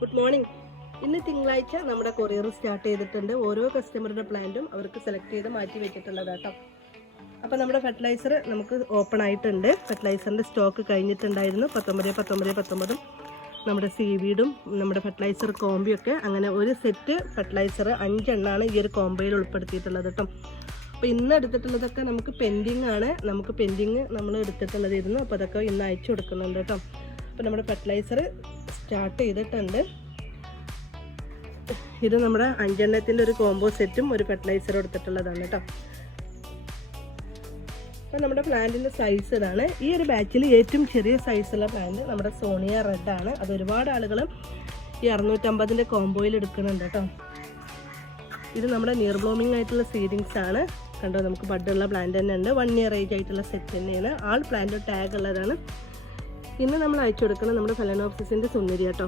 Good morning. ഇന്ന് തിങ്കളാഴ്ച നമ്മുടെ കൊറിയർ സ്റ്റാർട്ട് ചെയ്തിട്ടുണ്ട്. ഓരോ കസ്റ്റമറുടെ പ്ലാന്റും അവർക്ക് സെലക്ട് ചെയ്ത് മാറ്റി വെച്ചിട്ടുള്ളത് കേട്ടോ അപ്പോൾ നമ്മുടെ ഫെർട്ടിലൈസർ നമുക്ക് ഓപ്പൺ ആയിട്ടുണ്ട്. ഫെർട്ടിലൈസറിന്റെ സ്റ്റോക്ക് കഴിഞ്ഞിട്ടുണ്ടായിരുന്നു. പത്തൊമ്പത് പത്തൊമ്പത് പത്തൊമ്പതും. നമ്മുടെ സീവീഡും നമ്മുടെ ഫെർട്ടിലൈസർ കോമ്പിയൊക്കെ അങ്ങനെ ഒരു സെറ്റ് ഫെർട്ടിലൈസർ അഞ്ചെണ്ണാണ് ഈ ഒരു കോമ്പയിൽ ഉൾപ്പെടുത്തിയിട്ടുള്ളത് കേട്ടോ അപ്പോൾ ഇന്ന് എടുത്തിട്ടുള്ളതൊക്കെ നമുക്ക് പെൻഡിങ് ആണ്. നമുക്ക് പെൻഡിങ് നമ്മൾ എടുത്തിട്ടുള്ളതായിരുന്നു അപ്പോൾ അതൊക്കെ ഇന്ന് അയച്ചു കൊടുക്കുന്നുണ്ട് കേട്ടോ അപ്പോൾ നമ്മുടെ ഫെർട്ടിലൈസർ സ്റ്റാർട്ട് ചെയ്തിട്ടുണ്ട്. ഇത് നമ്മുടെ അഞ്ചെണ്ണത്തിന്റെ ഒരു കോംബോ സെറ്റും ഒരു ഫെർട്ടിലൈസറും എടുത്തിട്ടുള്ളതാണ് കേട്ടോ അപ്പോൾ നമ്മുടെ പ്ലാന്റിന്റെ സൈസ് ഇതാണ്. ഈ ഒരു ബാച്ചിൽ ഏറ്റവും ചെറിയ സൈസുള്ള പ്ലാന്റ് നമ്മുടെ സോണിയ റെഡ് ആണ്. അത് ഒരുപാട് ആളുകൾ ഈ അറുന്നൂറ്റമ്പതിന്റെ കോംബോയിൽ എടുക്കുന്നുണ്ട് കേട്ടോ ഇത് നമ്മുടെ നിയർ ബ്ലോമിംഗ് ആയിട്ടുള്ള സീഡിങ്സ് ആണ്. കണ്ടോ നമുക്ക് ബഡുള്ള പ്ലാന്റ് തന്നെ ഉണ്ട്. വൺ ഇയർ ഏജ് ആയിട്ടുള്ള സെറ്റ് തന്നെയാണ്. ആൾ പ്ലാന്റ് ടാഗ് ഉള്ളതാണ്. ഇന്ന് നമ്മൾ അയച്ചു കൊടുക്കണം നമ്മുടെ ഫെലനോപ്സിസിന്റെ സുന്ദരി കേട്ടോ.